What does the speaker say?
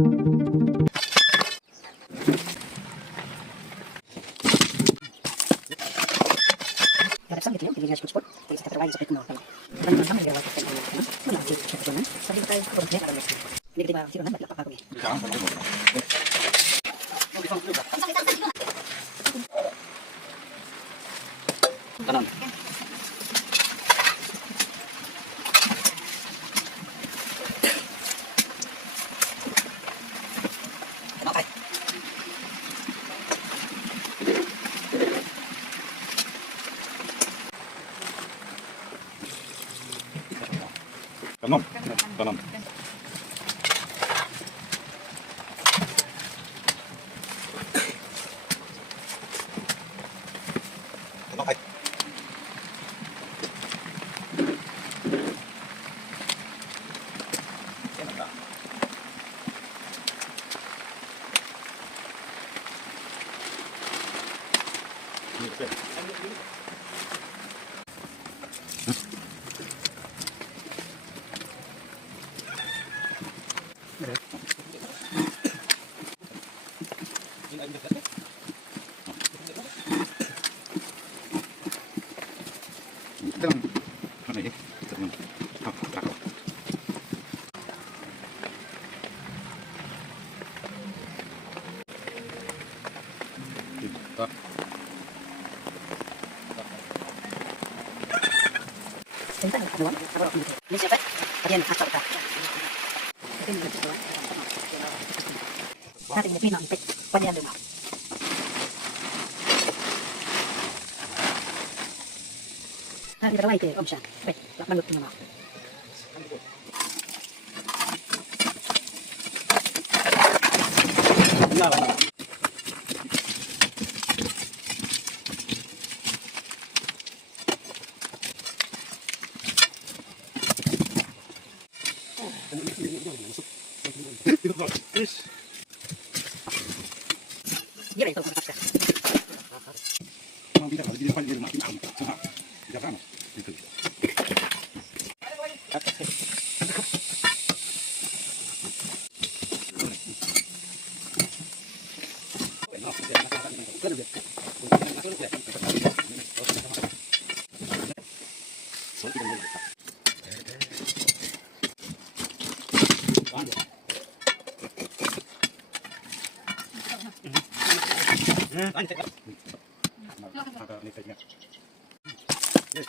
Karapsan gitu ya, jadi nggak sport, jadi saya terlalu seperti mau kayak. Dan sama dia waktu itu, mana sih sebenarnya? Tapi kita kurang ada lagi. Ini kita sih nanti apa aku nih? Tanam. Oke. Tanam, tanam. Okay. Tentang doang, apa ini? Ini siapa? Kalian asal tak. Ini doang. Nanti ini pinang pek panjang dulu. Nanti terlalu itu om Shan. Pek, tak manut punya mau. Ya. Dia itu kontak. Mau bisa kalau jadi paling rumah kita sama. Tidak kan? Itu. Yes.